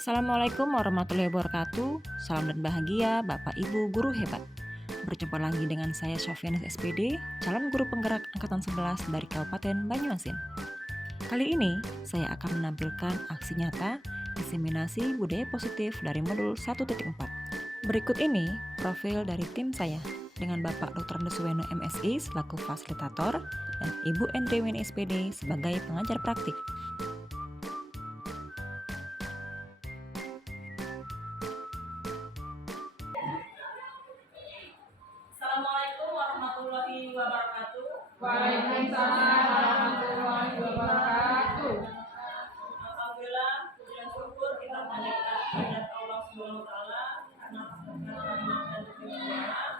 Assalamualaikum warahmatullahi wabarakatuh. Salam dan bahagia Bapak Ibu guru hebat. Berjumpa lagi dengan saya Sofyanis SPD, calon guru penggerak angkatan 11 dari Kabupaten Banyuasin. Kali ini saya akan menampilkan aksi nyata diseminasi budaya positif dari modul 1.4. Berikut ini profil dari tim saya dengan Bapak Dr. Suweno MSI selaku fasilitator dan Ibu Endriwini SPD sebagai pengajar praktik. Assalamualaikum warahmatullahi wabarakatuh. Waalaikumsalam warahmatullahi wabarakatuh. Alhamdulillah, puji dan syukur kita panjatkan kehadirat Allah Subhanahu wa taala karena rahmat dan berkah.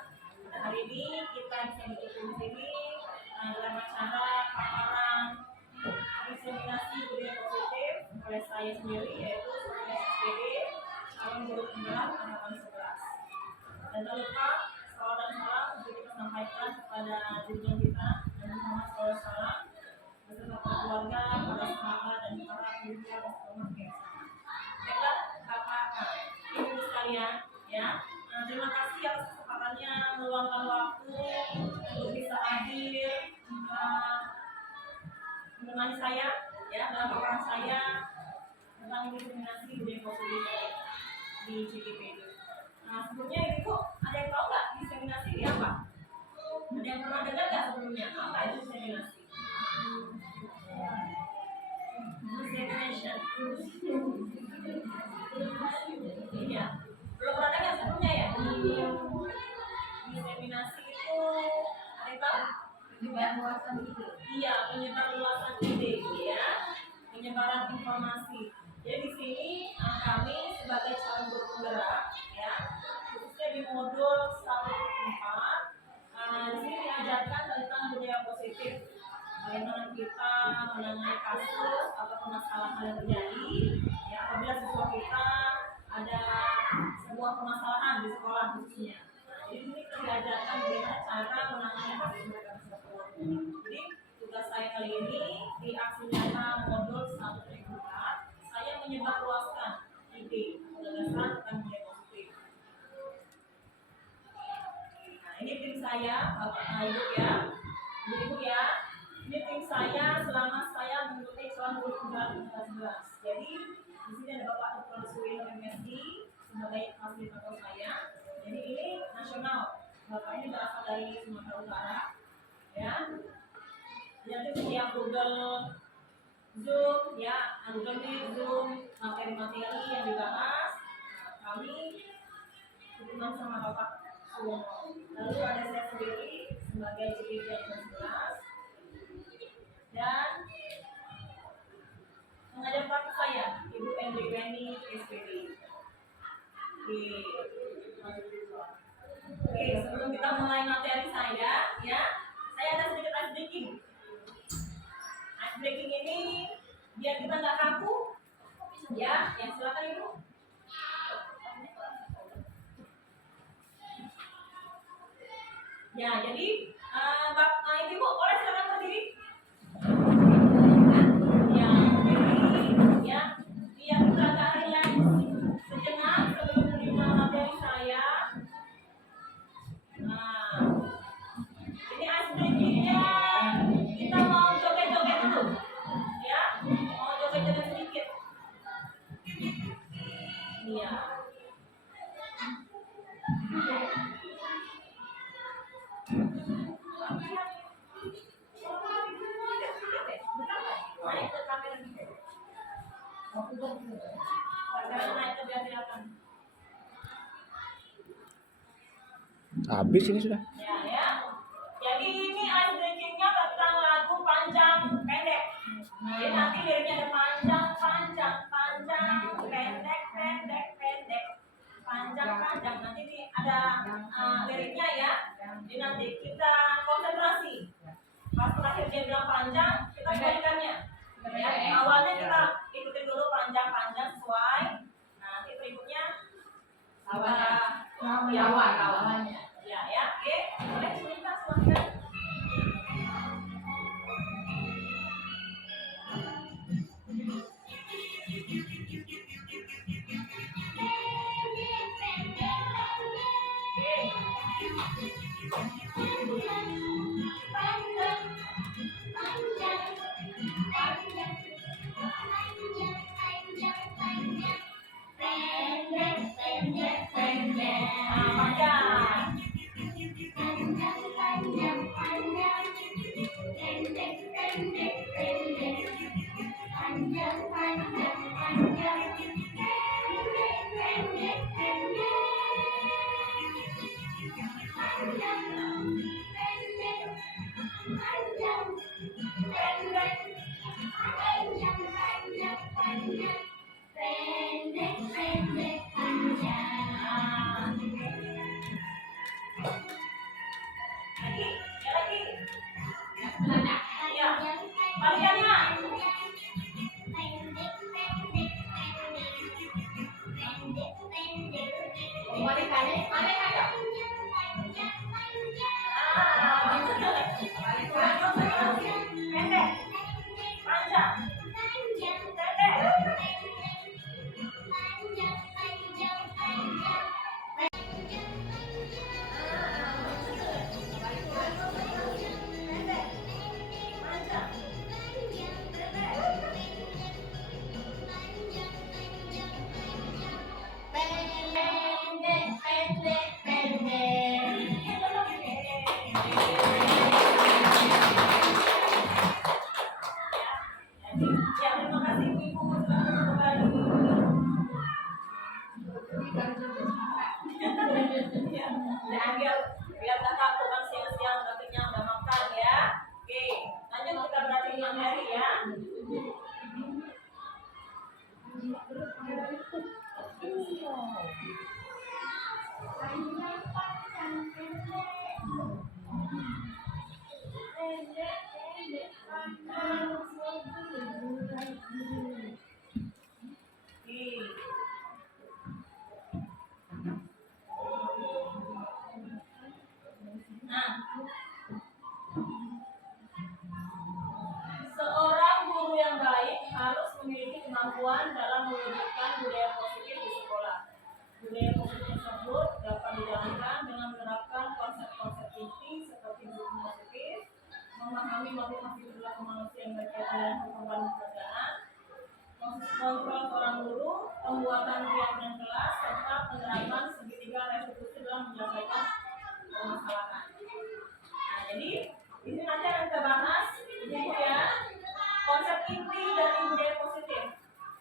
Pada hari ini kita bisa berkumpul di sini dalam acara paparan diseminasi budaya positif oleh saya sendiri yaitu Sofia SPD, calon guru penggerak angkatan 11. Dan tak lupa salawat dan salam untuk kita sampaikan kepada junjungan kita Nabi Muhammad SAW beserta keluarga, para sahabat dan para penduduk dan umat yang sama. Baiklah, Bapak, Ibu sekalian, ya. Terima kasih atas kesempatannya meluangkan waktu untuk bisa hadir menemani saya, ya, dalam paparan saya tentang diseminasi budaya positif di CGPD. Nah, sebelumnya ini kok ada yang tahu nggak diseminasi ini apa? Ada yang pernah dengar nggak sebelumnya? Apa itu diseminasi? Dissemination. Iya. Belum pernah dengar sebelumnya ya? Diseminasi itu ada yang tahu? Penyebar luasan ide. Iya, penyebar luasan ide, ya. Penyebaran informasi. Jadi di sini kami sebagai calon guru penggerak, ya, khususnya di modul 1.4, di sini diajarkan tentang budaya positif. Bagaimana kita menangani kasus atau permasalahan yang terjadi, ya, apabila siswa kita ada sebuah permasalahan di sekolah khususnya. Jadi di sini kita diajarkan bagaimana cara menangani kasus mereka tersebut. Jadi tugas saya kali ini di aksi nyata modul 1.4, saya menyebarluaskan ide gagasan tentang budaya positif. Nah, ini tim saya, Bapak Ibu ya, Ibu ya. Ini tim saya selama saya mengikuti calon guru penggerak angkatan 11. Jadi di sini ada Bapak Dr. Suweno MSI sebagai fasilitator saya. Jadi ini nasional. Bapak ini berasal dari Sumatera Utara, ya. Jadi setiap Google Zoom, ya, Google Meet, Zoom, materi-materi yang dibahas, kami hubungan sama Bapak Suwono. Lalu ada saya sendiri sebagai CPD yang 11 dan pengajar praktik saya, Ibu Endriwini SPD. Oke, sebelum kita mulai materi saya, ya, saya ada sedikit ice breaking. Ice breaking ini biar kita nggak kaku, ya, yang silakan Ibu. Ya, jadi Ibu boleh silakan berdiri. Ya, berdiri, ya, biar kita agak relax sejenak sebelum menerima materi saya. Nah, ini ice breaking-nya kita mau joget-joget dulu, ya, mau joget-joget sedikit. Iya. Naik ke kamera gitu. Naik ke biar kelihatan. Habis ini sudah. Ya. Jadi ini ice breaking-nya tentang lagu panjang pendek. Jadi nanti liriknya ada panjang, pendek, panjang. Nanti ada liriknya ya. Jadi nanti kita konsentrasi. Pas terakhir dia bilang panjang, kita kembalikannya. Ya, awalnya kita ikutin dulu panjang sesuai. Nanti berikutnya Awalnya. ya, oke. Boleh cerita silahkan. Pendek, panjang, pendek. Ya, terima kasih Ibu sudah kembali. Ya, dan biar tak takut siang-siang udah kenyang udah makan ya. Oke, lanjut kita belajar yang hari ya. Nah, seorang guru yang baik harus memiliki kemampuan dalam mewujudkan budaya positif di sekolah. Budaya positif tersebut dapat dijalankan dengan menerapkan konsep-konsep inti seperti guru positif, memahami motivasi perilaku manusia yang berkaitan dengan perubahan pekerjaan, kontrol seorang guru, pembuatan keyakinan kelas, serta penerapan segitiga restitusi dalam menyelesaikan permasalahan. Nah, jadi ini nanti akan kita bahas Ibu ya, konsep inti dari budaya positif.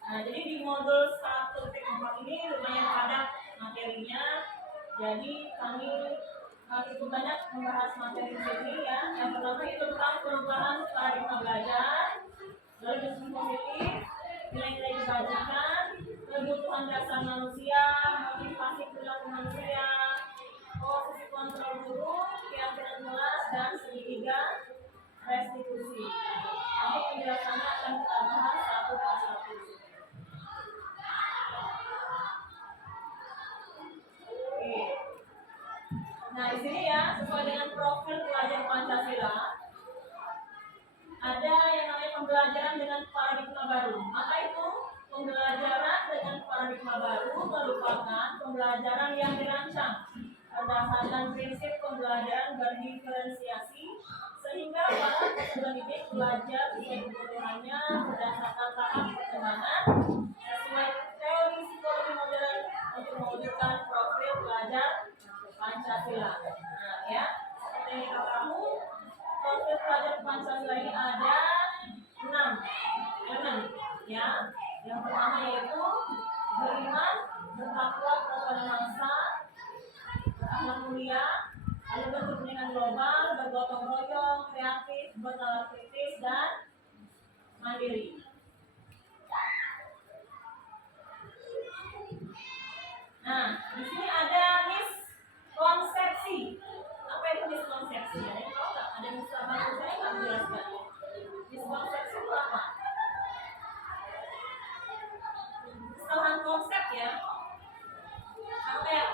Nah, jadi di modul 1.4 ini lumayan padat materinya. Jadi kami cukup banyak membahas materi di sini ya. Yang pertama itu tentang perubahan paradigma belajar, lalu diskusi positif, nilai-nilai kebajikan, kebutuhan dasar manusia, motivasi perilaku manusia, posisi kontrol guru, keyakinan kelas, dan segitiga restitusi. Nanti penjelasannya akan kita bahas satu persatu. Oke. Nah, di sini ya, sesuai dengan profil pelajar Pancasila, ada yang namanya pembelajaran dengan paradigma baru. Apa itu? Pembelajaran dengan paradigma baru merupakan pembelajaran yang dirancang berdasarkan prinsip pembelajaran berdiferensiasi, sehingga para peserta didik belajar sesuai kebutuhannya berdasarkan tahap perkembangan sesuai teori psikologi modern untuk mewujudkan profil pelajar Pancasila. Nah, ya, seperti yang kita tahu, profil pelajar Pancasila ini ada 6 elemen, ya. Yang pertama yaitu beriman, bertakwa kepada bangsa, berakhlak mulia, lalu berkepentingan global, bergotong royong, kreatif, bernalar kritis, dan mandiri. Nah, di sini ada miskonsepsi. Apa itu miskonsepsi? Ada yang tahu nggak? Ada yang bisa bantu saya nggak menjelaskan? Miskonsepsi itu apa? Kesalahan konsep ya. Apa ya?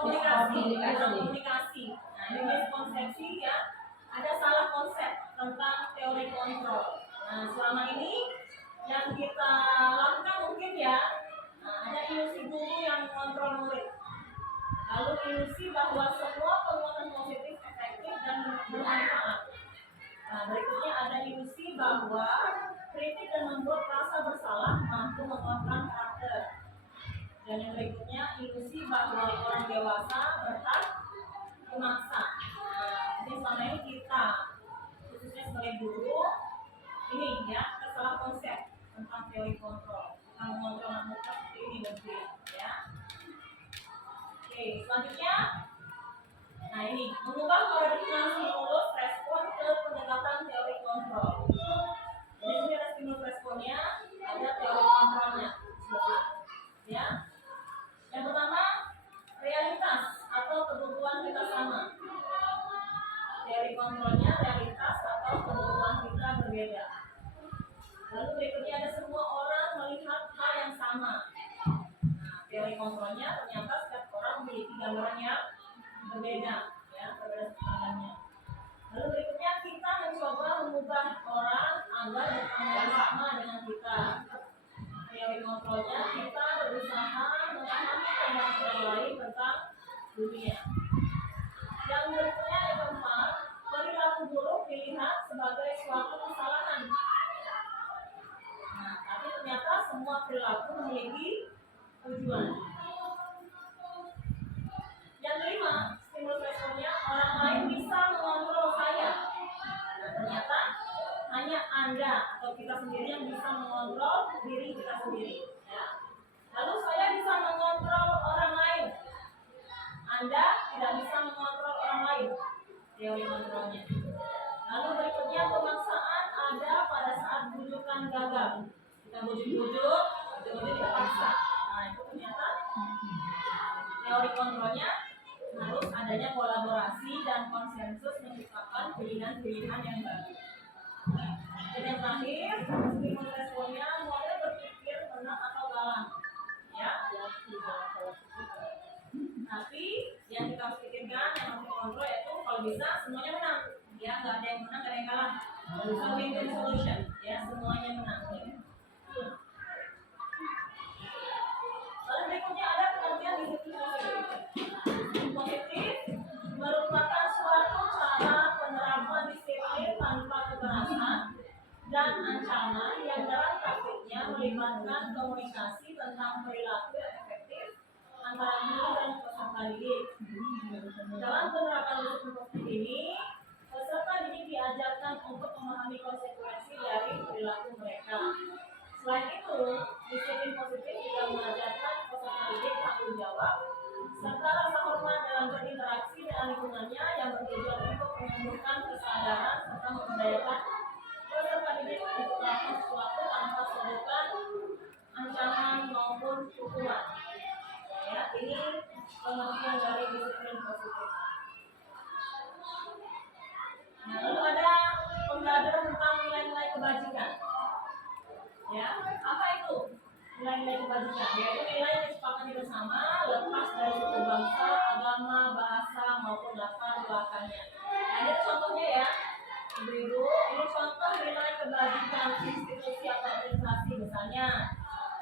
Komunikasi. Nah, ini miskonsepsi ya. Ada salah konsep tentang teori kontrol. Nah, selama ini yang kita lakukan mungkin ya, ada ilusi guru yang mengontrol murid. Lalu ilusi bahwa semua penguatan positif efektif dan bermanfaat. Nah, berikutnya ada ilusi bahwa kritik dan membuat rasa bersalah mampu menguatkan karakter. Dan yang berikutnya ilusi bahwa orang dewasa berhak memaksa. Nah, jadi selama ini kita khususnya sebagai guru ini ya salah konsep tentang teori kontrol, tentang mengontrol anak muda seperti ini mungkin ya. Oke, selanjutnya, nah ini mengubah paradigma stimulus respon ke pendekatan teori kontrol. Jadi ini ada stimulus responnya, ada teori kontrolnya, ya. Yang pertama realitas atau kebutuhan kita sama. Teori kontrolnya realitas atau kebutuhan kita berbeda. Lalu berikutnya ada semua orang melihat hal yang sama. Nah, teori kontrolnya ternyata setiap orang memiliki gambaran yang berbeda, ya, berbeda pandangannya. Lalu berikutnya kita mencoba mengubah orang agar berpandangan sama dengan kita. Teori kontrolnya kita berusaha memahami pandangan orang lain tentang dunia. Yang berikutnya yang keempat, perilaku buruk dilihat sebagai suatu kesalahan. Nah, tapi ternyata semua perilaku memiliki tujuan. Yang kelima, stimulus responnya orang lain bisa mengontrol saya. Nah, ternyata hanya Anda atau kita sendiri yang bisa mengontrol diri kita sendiri. Ya. Lalu saya bisa mengontrol orang lain. Anda tidak bisa mengontrol orang lain. Teori kontrolnya. Lalu berikutnya pemaksaan ada pada saat bujukan gagal. Kita bujuk-bujuk, ujung-ujung kita paksa. Nah, itu ternyata teori kontrolnya harus adanya kolaborasi dan konsensus menciptakan pilihan-pilihan yang baru. Dan yang terakhir, stimulus responnya model berpikir menang atau kalah. Ya. Tapi yang kita harus pikirkan, yang harus dikontrol yaitu kalau bisa semuanya menang. Ya, nggak ada yang menang, nggak ada yang kalah. Bisa win-win solution. Ya, semuanya menang. Lalu berikutnya ada pengertian disiplin positif. Positif merupakan suatu cara penerapan disiplin tanpa kekerasan dan ancaman yang dalam praktiknya melibatkan komunikasi tentang perilaku yang efektif antara guru dan peserta didik. Dalam penerapan disiplin positif ini, peserta didik diajarkan untuk memahami konsekuensi dari perilaku mereka. Selain itu, disiplin positif juga mengajarkan peserta didik tanggung jawab serta rasa hormat dalam berinteraksi dengan lingkungannya yang bertujuan untuk menumbuhkan kesadaran serta memberdayakan peserta didik untuk melakukan sesuatu tanpa sebutan ancaman maupun hukuman. Ya, ini pengertian dari disiplin positif. Nah, lalu ada pembelajaran tentang nilai-nilai kebajikan. Ya, apa itu nilai-nilai kebajikan? Yaitu nilai yang disepakati bersama, lepas dari suku bangsa, agama, bahasa maupun latar belakangnya. Nah, ini contohnya ya, ibu-ibu. Ini contoh nilai kebajikan institusi atau organisasi. Misalnya,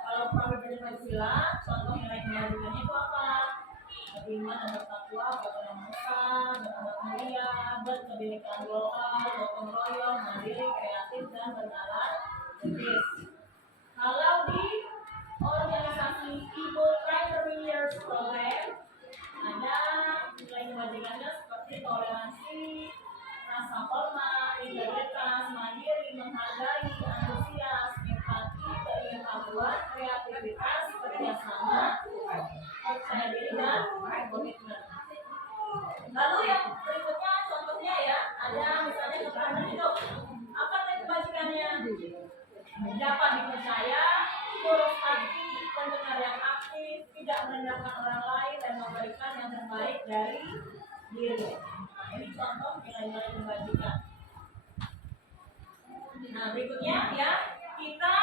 kalau Pramuka Pancasila, contoh nilai kebajikannya itu apa? Beriman dan bertakwa, beragama besar, beramal mulia, berkebinekaan global, gotong royong, mandiri, kreatif, dan bernalar etis. Kalau di organisasi Ibu Primary Years Program ada nilai kebajikannya seperti toleransi, rasa hormat, integritas, mandiri, menghargai, antusias, empati, keingin-tahuan, kreativitas, kerjasama, percaya diri dan komitmen. Lalu yang berikutnya contohnya ya, ada misalnya ketahanan hidup. Apa nilai kebajikannya? Dapat dipercaya, tulus hati, pendengar yang aktif, tidak merendahkan orang lain dan memberikan yang terbaik dari diri. Ini contoh nilai-nilai kebajikan. Nah, berikutnya ya, kita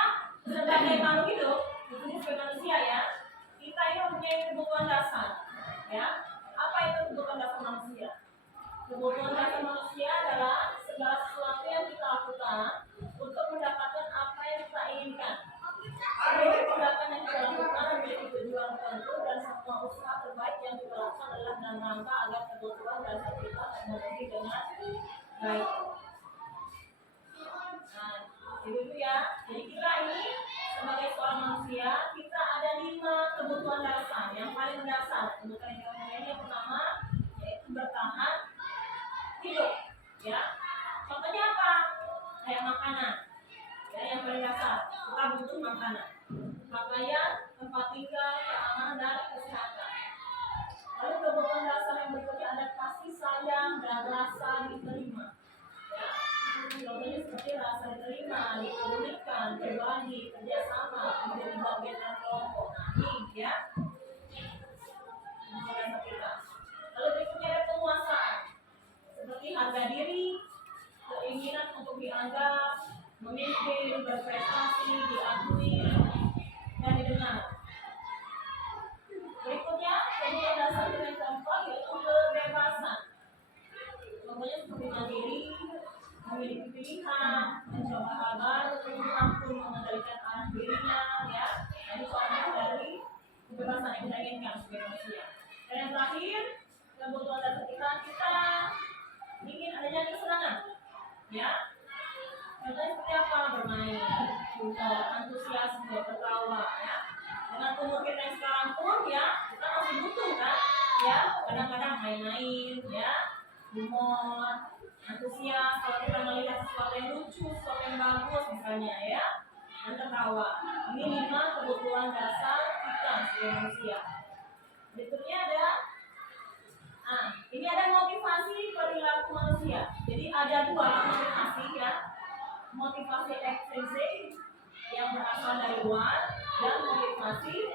sebagai makhluk hidup, khususnya sebagai manusia ya, kita ini mempunyai kebutuhan dasar. Ya, apa itu kebutuhan dasar manusia? Kebutuhan dasar manusia adalah segala sesuatu yang kita lakukan untuk mendapatkan apa yang kita inginkan. Seluruh tindakan yang kita lakukan memiliki tujuan tertentu dan semua usaha terbaik yang kita lakukan adalah dalam rangka agar kebutuhan dasar kita terpenuhi dengan baik. Nah, itu ya. Jadi kita ini sebagai seorang manusia, kita ada 5 kebutuhan dasar. Yang paling dasar, kebutuhan yang kita memiliki yang pertama yaitu bertahan hidup. Ya. Contohnya apa? Kayak makanan. Ya, yang paling dasar, kita butuh makanan, pakaian, tempat tinggal, keamanan dan kesehatan. Lalu kebutuhan dasar yang berikutnya ada kasih sayang dan rasa diterima. Ya, contohnya seperti rasa diterima, dikebumikan, berbagi, kerjasama, menjadi bagian dari kelompok. Nah, ini ya, kebutuhan dasar kita. Lalu berikutnya ada penguasaan, seperti harga diri, keinginan untuk dianggap, memimpin, berprestasi, kita inginkan sebagai manusia. Dan yang terakhir, kebutuhan dasar kita ingin adanya kesenangan, ya. Contohnya seperti apa? Bermain, antusiasme, tertawa, ya. Dengan umur kita yang sekarang pun, ya, kita masih butuh kan, ya. Kadang-kadang main-main, ya, humor, antusias. Kalau kita melihat sesuatu yang lucu, sesuatu yang bagus, misalnya, ya, dan tertawa. Ini 5 kebutuhan dasar kita sebagai manusia. Berikutnya ada, ini ada motivasi perilaku manusia. Jadi ada 2 motivasi, ya. Motivasi ekstrinsik yang berasal dari luar dan motivasi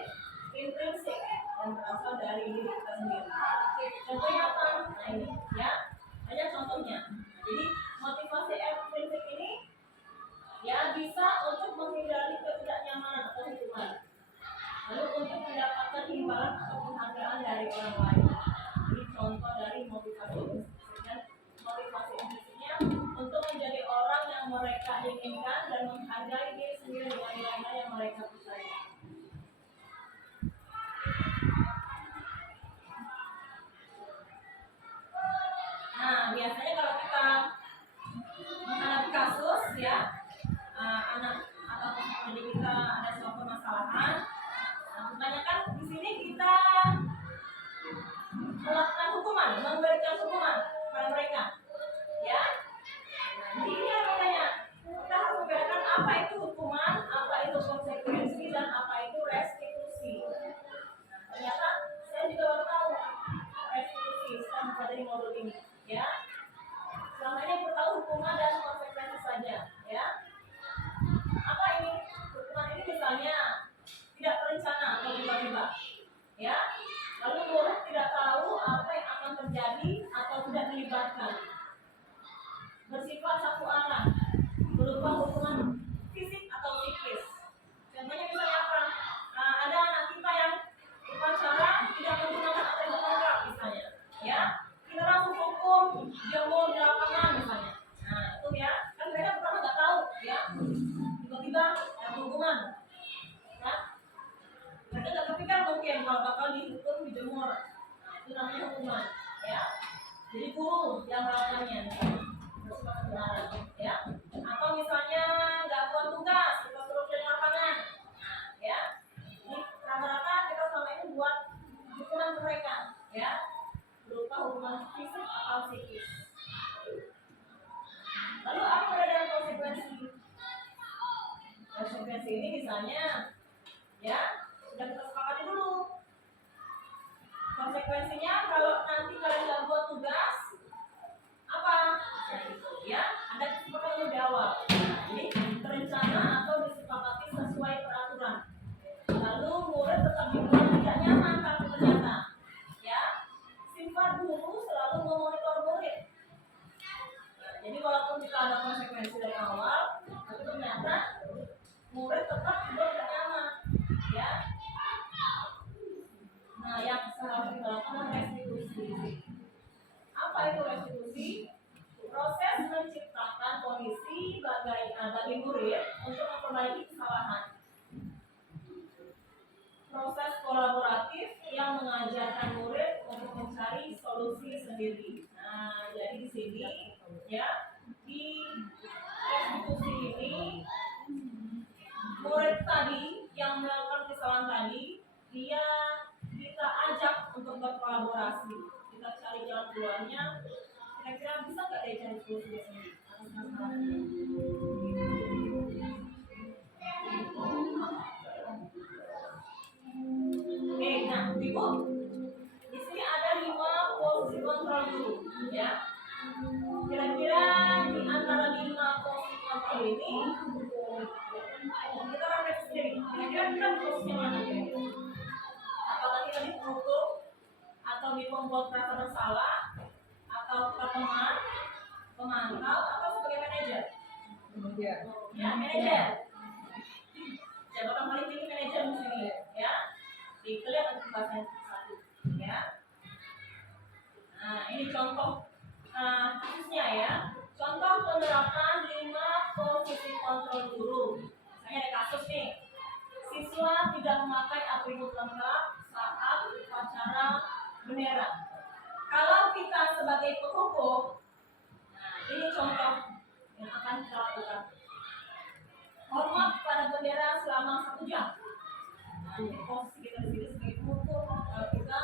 intrinsik yang berasal dari diri kita sendiri. Contohnya apa? Nah ini, ya, banyak contohnya. Jadi motivasi ekstrinsik ini, ya, bisa untuk menghindari ketidaknyamanan atau hukuman, lalu untuk mendapatkan imbalan atau penghargaan dari orang lain. Ini contoh dari motivasi intrinsik. Dan motivasi intrinsiknya untuk menjadi orang yang mereka inginkan dan menghargai diri sendiri dengan nilai-nilai yang mereka percaya. Nah, biasanya kalau kita menghadapi kasus, ya, anak atau peserta didik kita ada suatu permasalahan, kebanyakan di sini kita melakukan hukuman, memberikan hukuman pada mereka, ya. Nah, ini yang makanya kita harus membedakan apa itu hukuman, apa itu konsekuensi, dan apa itu restitusi. Nah, ternyata saya juga baru tahu restitusi setelah mempelajari modul ini, ya. Selama ini aku tahu hukuman dan konsekuensi saja, ya. Apa ini? Hukuman ini misalnya tidak terencana atau tiba-tiba, ya. Lalu murid tidak tahu apa yang akan terjadi atau tidak dilibatkan. Bersifat satu arah, berupa hukuman fisik atau psikis. Contohnya misalnya apa? Ada anak kita yang upacara tidak menggunakan atribut lengkap misalnya, ya. Kita langsung hukum jemur di lapangan misalnya. Nah itu, ya, kan mereka pertama nggak tahu, ya. Tiba-tiba ada hukuman, ya. Mereka nggak kepikir mungkin kalau bakal dihukum dijemur. Nah, itu namanya hukuman, ya. Jadi guru yang melakukannya, bersifat sembarangan, ya. Atau misalnya nggak buat tugas, kita suruh keliling lapangan, nah, ya. Ini rata-rata kita selama ini buat hukuman ke mereka, ya, berupa hukuman fisik atau psikis. Lalu apa perbedaan konsekuensi? Konsekuensi ini misalnya, ya, sudah kita sepakati dulu. Konsekuensinya kalau nanti kalian nggak buat tugas, apa? Ya, ada kesepakatan lebih awal. Jadi terencana atau disepakati sesuai peraturan. Lalu murid tetap dibuat tidak nyaman karena ternyata, ya, sifat guru selalu memonitor murid. Nah, jadi walaupun kita ada konsekuensi dari awal, tapi ternyata murid tetap dibuat tidak nyaman, ya. Nah, yang seharusnya kita lakukan restitusi. Apa itu restitusi? Proses menciptakan kondisi bagi murid untuk memperbaiki kesalahan. Proses kolaboratif yang mengajarkan murid untuk mencari solusi sendiri. Nah, jadi di sini, ya, di restitusi ini murid tadi yang melakukan kesalahan tadi, dia kita ajak untuk berkolaborasi. Kita cari jalan keluarnya. Kira-kira bisa nggak dia cari solusi sendiri atas masalahnya? Oke, nah, Ibu, di sini ada 5 posisi kontrol dulu, ya. Kira-kira di antara 5 posisi kontrol ini, kita refleksi sendiri. Kira-kira kita di posisi mana kira-kira? Apakah kita di penghukum, atau di pembuat rasa bersalah, atau kita teman, pemantau, atau sebagai manajer? Ya, manajer. Jabatan paling tinggi manajer di sini, ya. Kelihatan tugasnya satu, ya. Nah, ini contoh kasusnya, ya. Contoh penerapan 5 posisi kontrol guru. Misalnya ada kasus nih, siswa tidak memakai atribut lengkap saat bendera. Kalau kita sebagai penghukum, nah ini contoh yang akan kita lakukan. Hormat pada bendera selama 1 jam. Nah, ini posisi kita di sini sebagai penghukum. Kalau kita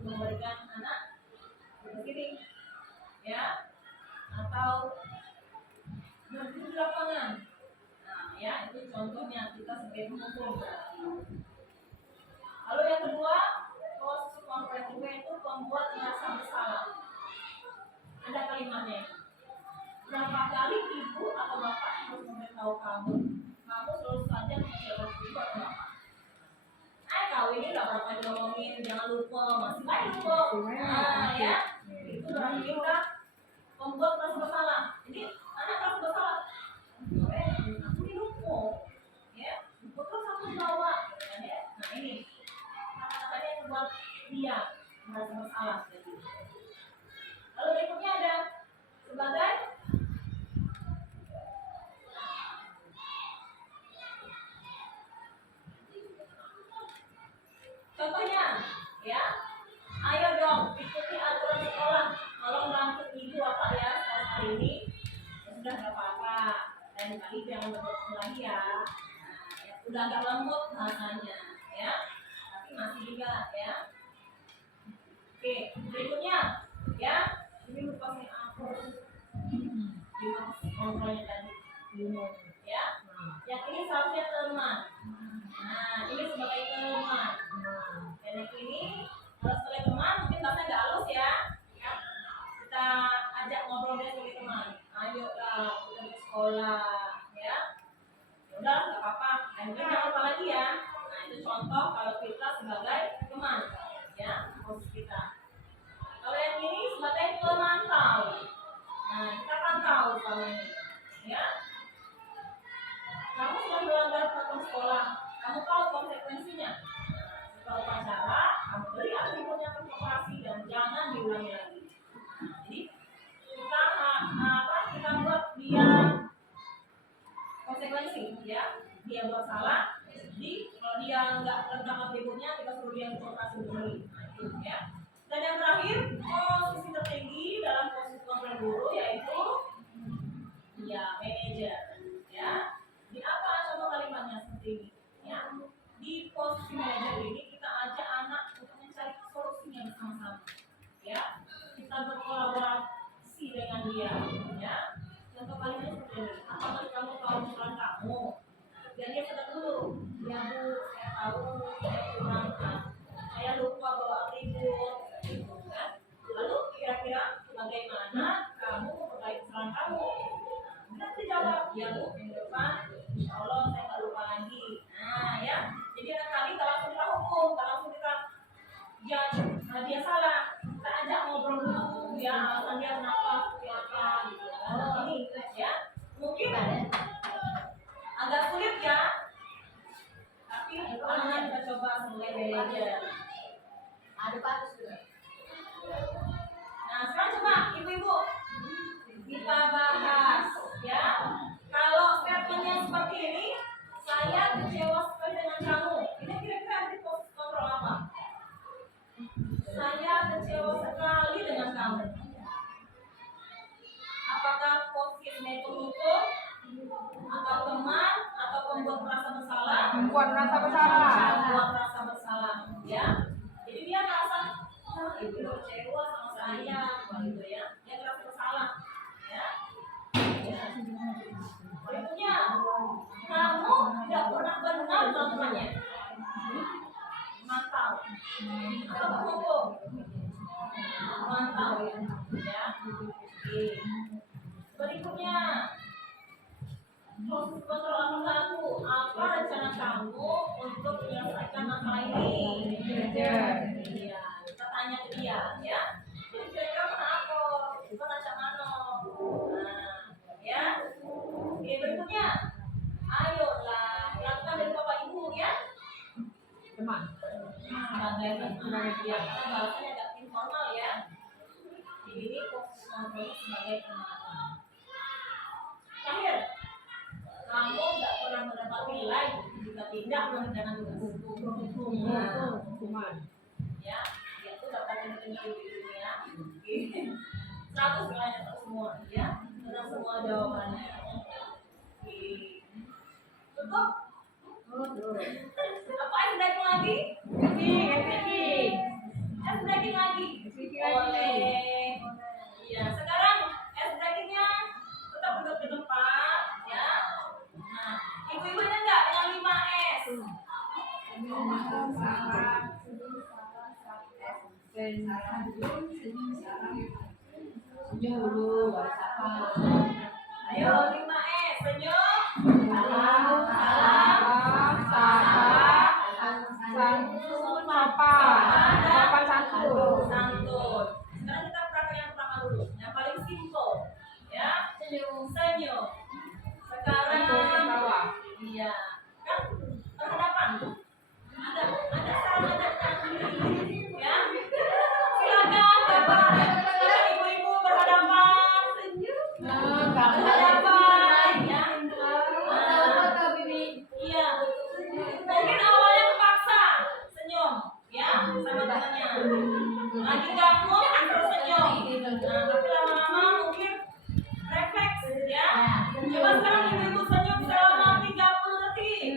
memberikan anak ke sini, ya, atau berdiri di lapangan. Nah, ya itu contohnya kita sebagai penghukum. Lalu yang kedua, posisi konkret juga itu membuat merasa bersalah. Ada kalimatnya. Berapa kali ibu atau bapak harus memberitahu kamu selalu saja menjawab ibu atau bapak. Kau ini nggak berapa ngomongin, jangan lupa masih baik kok. Nah, ya itu berarti kita membuat merasa bersalah. Jadi anak merasa bersalah. Aku ini lupa, ya. Betul aku bawa, ya. Nah ini kata-katanya yang membuat dia merasa bersalah. Lalu berikutnya ada sebagai contohnya, ya, ayo dong ikuti aturan sekolah. Kalau bantu ibu bapak ya sekolah hari ini, ya sudah nggak apa-apa. Dan kali jangan berulang lagi ya. Nah, ya udah agak lembut bahasanya, ya, tapi masih juga ya. Oke, berikutnya, ya, ini lupa nih aku. Kontrolnya tadi. Ya, yang ini seharusnya teman. Nah, ini sebagai teman. Dan yang ini kalau sebagai teman mungkin bahasa nggak halus ya. Ya, kita ajak ngobrol dia sebagai teman. Ayo lah kita ke sekolah, ya. Udah nggak apa-apa. Dan juga jangan lupa lagi ya. Nah itu contoh kalau kita sebagai teman, ya, posisi kita. Kalau yang ini sebagai pemantau. Nah kita pantau selama ini, ya. Kamu sudah melanggar peraturan sekolah, kamu tahu konsekuensinya. Setelah upacara, kamu beri atribut yang terkoperasi dan jangan diulangi lagi. Jadi kita buat dia konsekuensi, ya. Dia buat salah, jadi kalau dia nggak tentang atributnya, kita suruh dia terkoperasi kembali. Nah itu, ya. Dan yang terakhir, posisi tertinggi dalam posisi kontrol guru yaitu ya manajer, ya. Di apa contoh kalimatnya seperti ini, ya. Di posisi manajer ini kita ajak anak untuk mencari solusinya bersama-sama, ya. Kita berkolaborasi dengan dia, ya. Contoh kalimatnya seperti ini. Apakah kamu tahu peran kamu? Dan dia sadar dulu, ya bu, saya tahu saya kurang, saya lupa bawa atribut, gitu kan. Lalu kira-kira bagaimana kamu memperbaiki kesalahan kamu? Kita dijawab, ya bu, minggu depan insya Allah saya nggak lupa lagi. Nah ya, jadi anak kali tak langsung kita hukum, tak langsung kita judge, dia salah, kita ajak ngobrol dulu, ya alasan dia kenapa seperti apa, gitu. Nah, ini ya, mungkin agak sulit ya, tapi jangan kita coba sebagai manajer. Ada batas juga. Nah sekarang coba ibu-ibu kita bahas, ya. Kalau statementnya seperti ini, saya kecewa sekali dengan kamu. Ini kira-kira di posisi kontrol apa? Saya kecewa sekali dengan kamu. Apakah posisinya itu hukum, atau teman, atau pembuat merasa bersalah? Membuat merasa bersalah. Membuat merasa bersalah, ya. Jadi dia merasa, ibu kecewa sama saya, gitu ya. Dia merasa bersalah, ya. Berikutnya, kamu tidak pernah benar melakukannya. Mantau. Atau berhukum. Mantau, ya. Oke. Berikutnya, proses kontrol perilaku. Apa rencana kamu untuk menyelesaikan masalah ini? Iya, kita tanya ke dia, ya. Jadi kira-kira mana apa? Bukan ajak mana? Nah, ya. Oke, berikutnya, ayolah lakukan dari bapak ibu, ya. Teman. Sebagai teman, ya. Karena bahasanya agak informal, ya. Jadi ini posisi kontrolnya sebagai teman. Terakhir, kamu tidak pernah mendapat nilai jika tidak mengerjakan tugas. Hukuman. Ya, yaitu ucapkan thank you gitu ya. Oke. 100 nilainya semua ya. Benar semua jawabannya. Oke. Cukup? Apa es daging lagi? Es daging lagi. Boleh. Iya, sekarang es dagingnya tetap duduk di tempat ya. Nah, ibu-ibu ada nggak dengan 5 es? Senyum dulu, baru sapa. Ayo 5 es, senyum. Salam, santun, sapa. Sapa santun. Santun. Sekarang kita praktek yang pertama dulu, yang paling simple, ya. Senyum. Sekarang, iya, kan berhadapan. Ada salam ya. Silakan bapak, ibu-ibu berhadapan. Berhadapan, ya. Iya. Mungkin awalnya terpaksa senyum, ya, sama temannya. Lagi nggak mood terus senyum. Nah, tapi lama-lama mungkin refleks, ya. Coba sekarang ibu-ibu senyum selama 30 detik.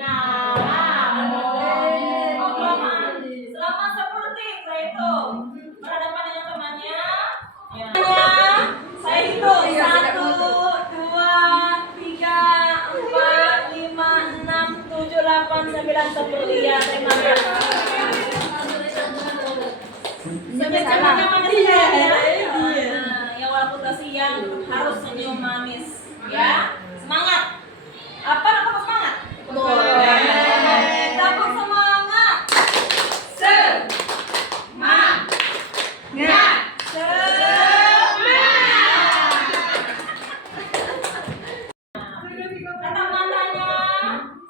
Oh, kelamaan. Selama 10 detik, setelah itu berhadapan dengan temannya. Ya. Saya hitung 1, 2, 3, 4, 5, 6, 7, 8, 9, 10. Iya, terima kasih. Senyum-senyumnya manis ya. Nah, yang walaupun udah siang harus senyum manis, ya. Semangat. Apa tepuk semangat? Boleh. Tepuk semangat. Tatap matanya.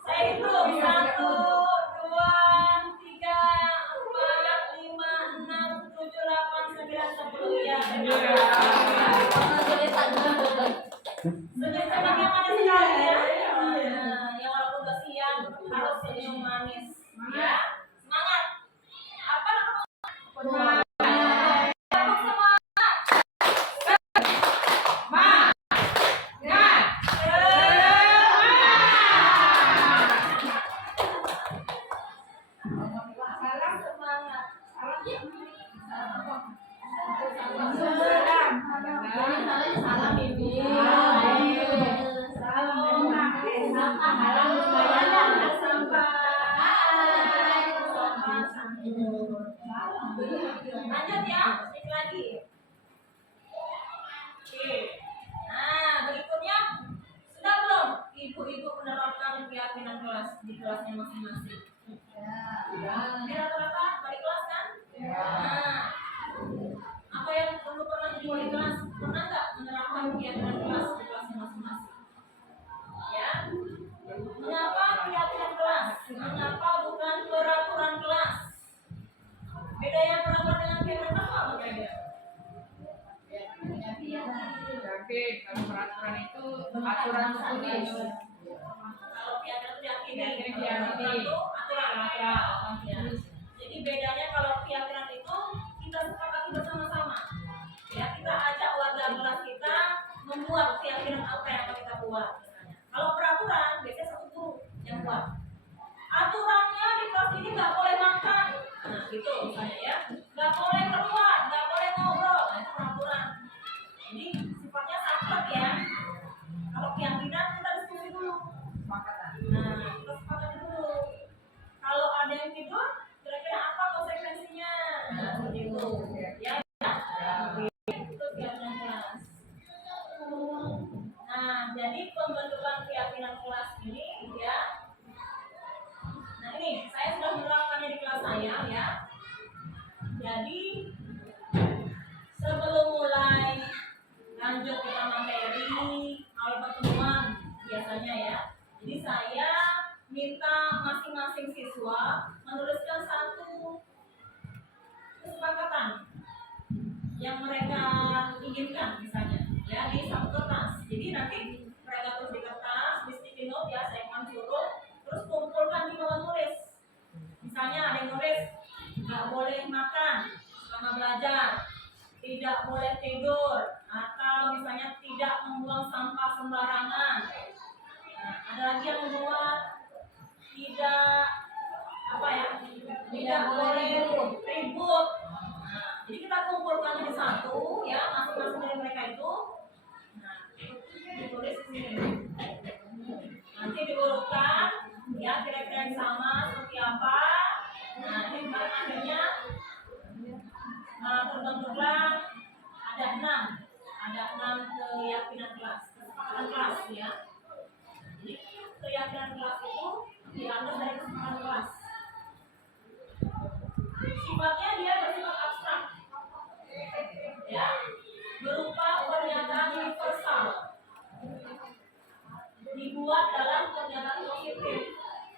Saya hitung 1, 2, 3, 4, 5, 6, 7, 8, 9, 10. Ya, senyum-senyum yang manis sekali ya. Nah, yang walaupun udah siang harus senyum manis. Ya, semangat. Apa namanya? Tepuk semangat. Semangat. Lanjut ya, sedikit lagi. Oke. Nah, berikutnya sudah belum ibu-ibu menerapkan keyakinan kelas di kelasnya masing-masing? Ini rata-rata balik kelas kan? Nah, apa yang perlu pernah jadi wali kelas? Pernah nggak menerapkan keyakinan kelas di kelasnya masing-masing? Ya. Mengapa keyakinan kelas? Mengapa bukan peraturan kelas? Bedanya peraturan dengan keyakinan kelas apa kira-kira? Yakin kalau peraturan itu aturan tertulis. Kalau keyakinan itu diyakini, Keyakinan kalau diyakini. itu aturan. Ya. Jadi bedanya kalau keyakinan itu kita sepakati bersama-sama. Ya, kita ajak warga kelas kita membuat keyakinan apa yang akan kita buat. Misalnya. Kalau peraturan biasanya satu guru yang buat. Aturannya di kelas ini nggak boleh makan. Nah, gitu misalnya ya. Nggak boleh keluar, nggak boleh ngobrol. Nah, itu peraturan. Jadi sifatnya saklek ya. Kalau keyakinan kita diskusi dulu. Nah, kita sepakati dulu. Kalau ada yang tidur, kira-kira apa konsekuensinya? Nah, seperti itu. Ya, itu keyakinan kelas. Nah, jadi pembentukan keyakinan kelas ini ya. Nah, ini saya sudah menerapkannya di kelas saya ya. Jadi sebelum mulai lanjut kita materi awal pertemuan biasanya ya. Jadi saya minta masing-masing siswa menuliskan satu kesepakatan yang mereka inginkan misalnya ya di satu kertas. Jadi nanti mereka tulis di kertas, di sticky note ya, saya akan suruh terus kumpulkan di bawah tulis. Misalnya ada yang nulis nggak boleh makan selama belajar, tidak boleh tidur, atau misalnya tidak membuang sampah sembarangan. Nah, ada lagi yang membuat tidak apa ya? Tidak boleh ribut. Nah, jadi kita kumpulkan jadi satu ya, masing-masing dari mereka itu. Nah, ditulis di sini. Nanti diurutkan ya kira-kira yang sama seperti apa. Nah, ini akhirnya terbentuklah ada enam keyakinan kelas, kesepakatan kelas ya. Jadi keyakinan kelas itu diambil dari kesepakatan kelas. Sifatnya dia bersifat abstrak, ya, berupa pernyataan universal, dibuat dalam pernyataan positif.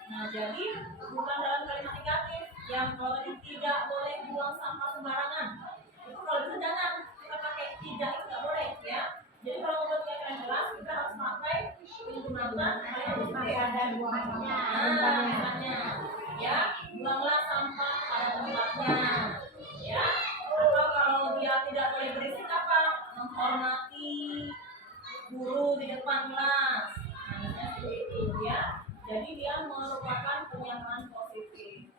Nah, jadi bukan dalam kalimat negatif. Yang kalau tadi tidak boleh buang sampah sembarangan, itu kalau bisa jangan kita pakai tidak, itu nggak boleh ya. Jadi kalau membuat keyakinan kelas kita harus pakai menggunakan kalimat positif. Misalnya ya, buanglah sampah pada tempatnya ya. Atau kalau dia tidak boleh berisik apa, menghormati guru di depan kelas. Nah, misalnya seperti itu ya. Jadi dia merupakan pernyataan positif.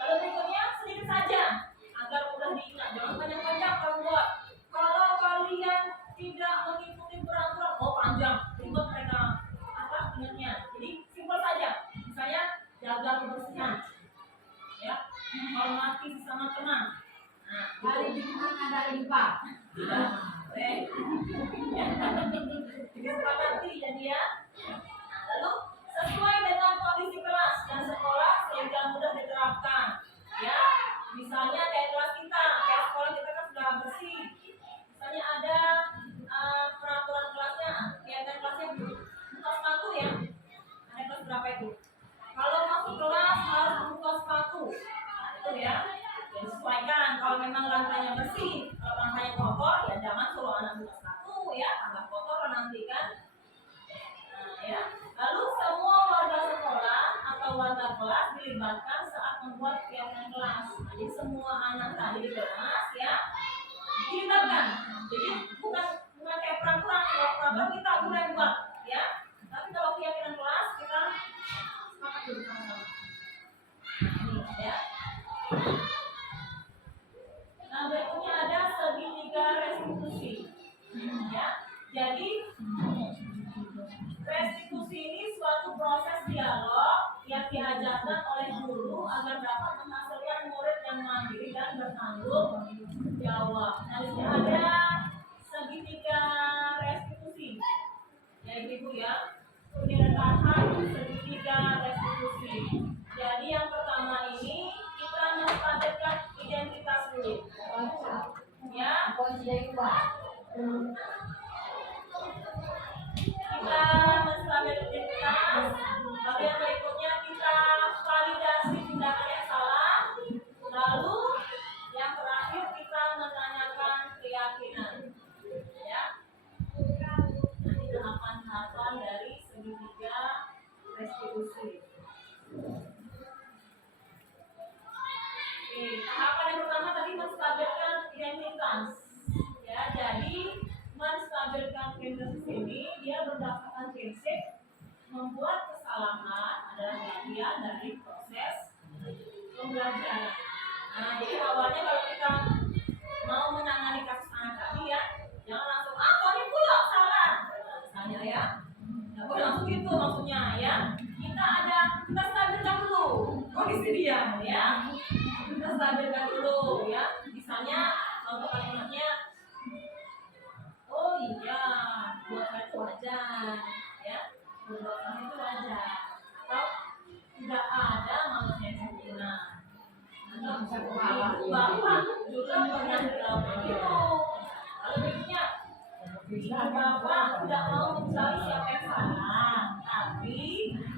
Lalu berikutnya sedikit saja agar mudah diingat, jangan panjang-panjang kalau buat. Kalau kalian tidak mengikuti peraturan, oh panjang, ribet mereka apa ingatnya. Jadi simpel saja, misalnya jaga kebersihan, ya, menghormati sesama teman. Nah, Hari Jumat ada limpah. boleh. Disepakati jadi ya. Nah, lalu sesuai dengan kondisi kelas dan sekolah sehingga mudah diterapkan ya. Misalnya kayak kelas kita, kayak sekolah kita kan sudah bersih. Misalnya ada peraturan kelasnya, kegiatan kelasnya buka sepatu ya. Ada kelas berapa itu? Kalau masuk kelas harus buka sepatu. Nah, itu ya. Dan sesuaikan kalau memang lantainya bersih. Kalau lantainya kotor ya jangan suruh anak buka sepatu ya, tambah kotor nanti kan. Nah, ya. Lalu semua warga sekolah atau warga kelas dilibatkan saat membuat kegiatan kelas. Jadi semua anak tadi di kelas ya dilibatkan. Jadi bukan kayak peraturan, kalau peraturan kita boleh buat ya. Tapi kalau kegiatan kelas kita sepakat dulu sama-sama. Ini ya. Nah, berikutnya ada segitiga restitusi. Ya. Jadi restitusi ini suatu proses dialog yang diajarkan oleh guru agar dapat menghasilkan murid yang mandiri dan bertanggung jawab. Nah, di sini ada segitiga restitusi, yaitu Ibu ya. Ini ada tahap segitiga restitusi. Jadi yang pertama ini kita menstabilkan identitas dulu. Ya. Kita menstabilkan identitas. Lalu yang berikutnya kita validasi tindakan yang salah. Lalu yang terakhir kita menanyakan keyakinan. Ya. Nanti tahapan-tahapan dari segitiga restitusi. Oke, tahapan yang pertama tadi menstabilkan identitas. Ya, jadi menstabilkan identitas ini dia berdasarkan prinsip membuat kesalahan adalah bagian dari proses pembelajaran. Nah, jadi awalnya kalau kita mau menangani kasus anak tadi ya, jangan langsung kau ini pula salah, misalnya ya, nggak boleh langsung gitu maksudnya ya. Kita stabilkan dulu kondisi dia ya, kita stabilkan dulu ya. Misalnya contoh kalimatnya, oh iya, buat itu wajar ya, buat kamu itu wajar, atau tidak ada manusia yang sempurna. Bapak juga pernah dilakukan itu. Lalu berikutnya, Bapak tidak mau mencari siapa yang salah, tapi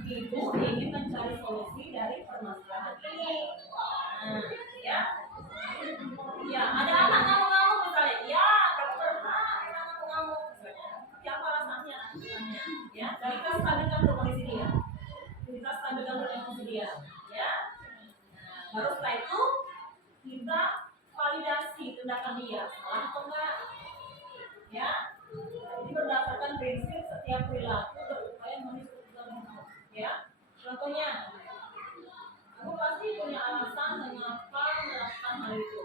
Ibu ingin mencari solusi dari permasalahan ini. Nah, ya, ya ada anak ngamuk-ngamuk misalnya, ya kamu pernah ada anak ngamuk misalnya, siapa rasanya misalnya, ya. Dan kita stabilkan dulu kondisi dia, kita stabilkan dulu emosi dia, ya. Baru setelah itu kita memvalidasi tindakan dia, salah atau enggak, ya. Jadi berdasarkan prinsip setiap perilaku berupaya memenuhi, ya. Contohnya, kamu pasti punya alasan mengapa melakukan hal itu.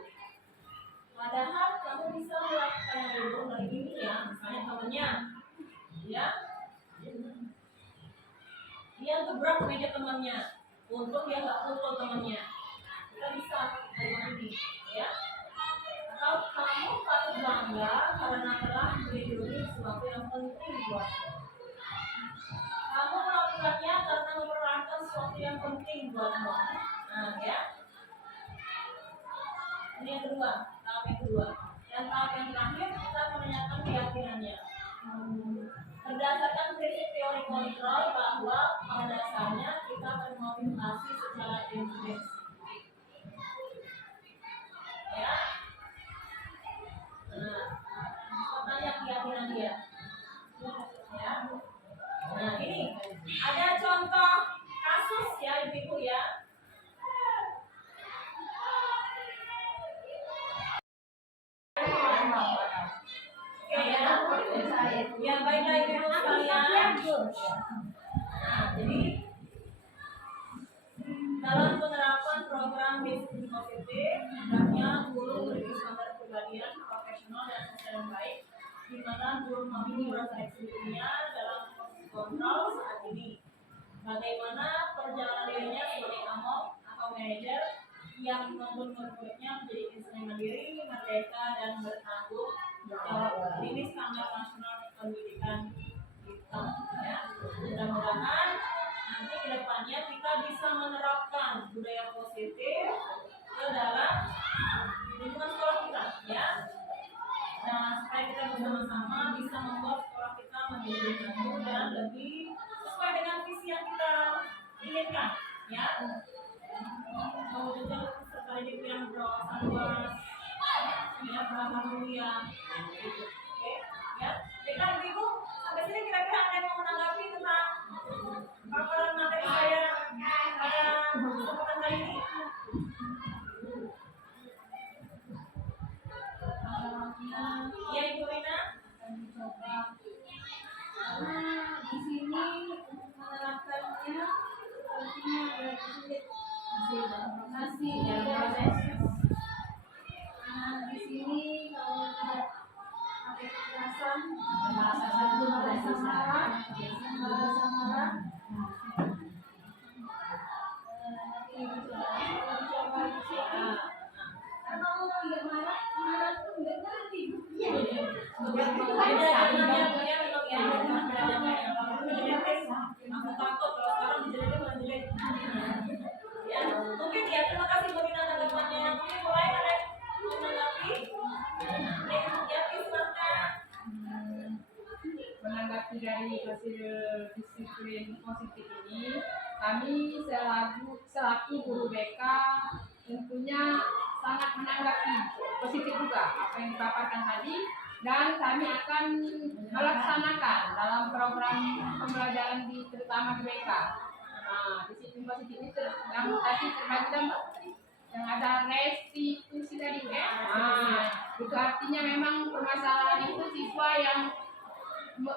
Padahal kamu bisa melakukan yang lebih dari ini, ya. Misalnya temannya, ya, dia gebrak meja temannya, untuk dia nggak pukul temannya. Kita bisa kayak ini, ya. Atau kamu patut bangga karena telah melindungi sesuatu yang penting buatmu. Kamu melakukannya karena mempertahankan sesuatu yang penting buatmu. Nah, ya. Ini yang kedua, tahap yang kedua. Dan tahap yang terakhir kita menanyakan keyakinannya. Berdasarkan prinsip teori kontrol bahwa pada dasarnya kita termotivasi secara intrinsik. Ya. Nah, pertanyaan keyakinan dia. Ya. Nah, ini ada contoh kasus ya ibu ya. Ya baiklah ibu sekalian. Nah, jadi dalam penerapan program bisnis positif, hendaknya guru memiliki standar kepribadian, profesional dan sosial yang baik, di mana guru memiliki seleksi dirinya dalam proses kontrol saat ini. Bagaimana perjalanan dirinya sebagai amok atau manajer yang membuat murid-muridnya menjadi insan mandiri, merdeka dan bertanggung jawab. Ini standar nasional pendidikan kita, ya. Mudah-mudahan nanti kedepannya kita bisa menerapkan budaya positif ke dalam lingkungan sekolah kita, ya. Nah, supaya kita bersama-sama bisa membuat sekolah kita menjadi lebih maju dan lebih sesuai dengan visi yang kita inginkan, ya. Mewujudkan peserta didik yang berwawasan luas, ya, berakhlak mulia. Oke, ya. Baiklah ibu, sampai sini kira-kira ada yang mau menanggapi tentang paparan materi saya pada kesempatan kali ini? Ya ibu Rina. Di sini menerapkannya sepertinya agak sulit, masih ya proses. Di sini kalau tidak pakai kekerasan, bahasa marah, nanti dicoba di sini. Karena kalau tidak marah tuh nggak ngerti. Aku takut kalau sekarang dijelekin malah jelek. Ya, mungkin ya, terima kasih Bu Rina tanggapannya. Mungkin mulai ada yang mau menanggapi. Ya, silakan. Menanggapi dari hasil disiplin positif ini, kami selaku guru BK tentunya sangat menanggapi positif juga apa yang dipaparkan tadi, dan kami akan melaksanakan dalam program pembelajaran terutama di BK. Nah, disiplin positif ini yang tadi terbagi dalam yang ada restitusi tadi, ya. Nah, itu artinya memang permasalahan itu siswa yang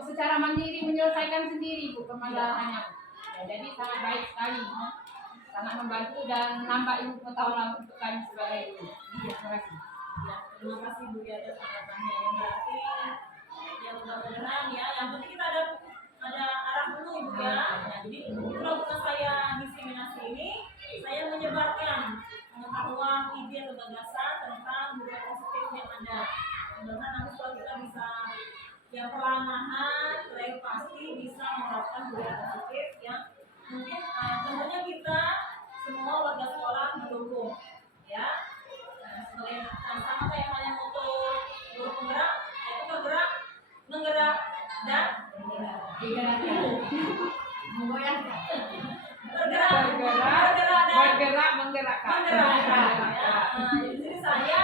secara mandiri menyelesaikan sendiri Bu permasalahannya. Ya, jadi sangat baik sekali, sangat membantu dan menambah ilmu pengetahuan untuk kami sebagai guru. Terima kasih. Ya, terima kasih Bu ya atas tanggapannya. Yang berarti ya mudah-mudahan ya, yang penting kita ada arah dulu Ibu ya. Nah, jadi kalau saya diseminasi ini, saya menyebarkan pengetahuan, ide, atau gagasan tentang budaya positif yang ada. Mudah-mudahan nanti kalau kita bisa ya perlahan-lahan, terakhir pasti bisa menerapkan budaya positif yang mungkin tentunya kita semua warga sekolah mendukung, ya. Sebagai sama kayak halnya untuk guru penggerak, yaitu bergerak, menggerak dan menggerakkan. Ya. Jadi saya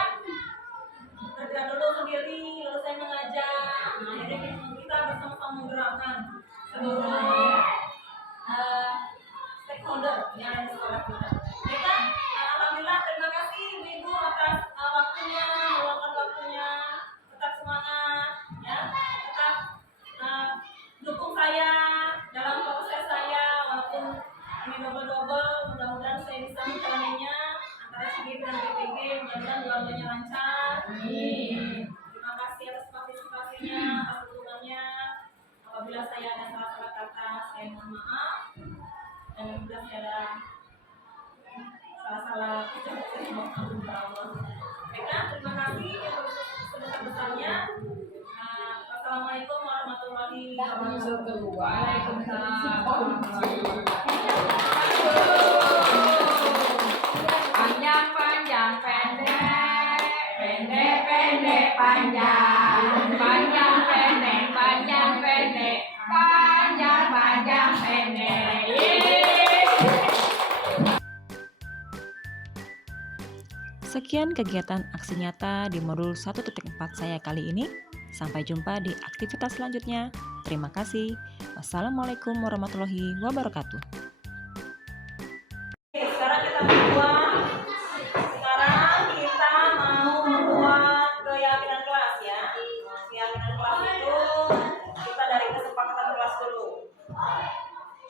bergerak dulu sendiri, lalu saya mengajak. Nah, akhirnya kita bersama-sama menggerakkan seluruh stakeholder yang ada di sekolah kita. Kita alhamdulillah terima kasih Ibu atas waktunya, meluangkan waktunya. Tetap semangat, ya. Tetap dukung saya dalam proses saya, walaupun ini double-double. Mudah-mudahan saya bisa menjalaninya antara CGP dan BPG. Mudah-mudahan dua-duanya lancar. Terima kasih atas partisipasinya, atas dukungannya. Apabila saya ada salah-salah kata, saya mohon maaf. Dan apabila saya ada salah-salah ucap, saya mohon ampun kepada Allah. Baiklah, terima kasih sebesar-besarnya. Assalamualaikum warahmatullahi wabarakatuh. Waalaikumsalam. Panjang-panjang pendek, pendek-pendek panjang, panjang-pendek, panjang-pendek, panjang-panjang pendek. Sekian kegiatan aksi nyata di modul 1.4 saya kali ini. Sampai jumpa di aktivitas selanjutnya. Terima kasih. Wassalamualaikum warahmatullahi wabarakatuh. Oke, sekarang kita membuat keyakinan kelas, ya. Keyakinan kelas itu kita dari kesepakatan kelas dulu.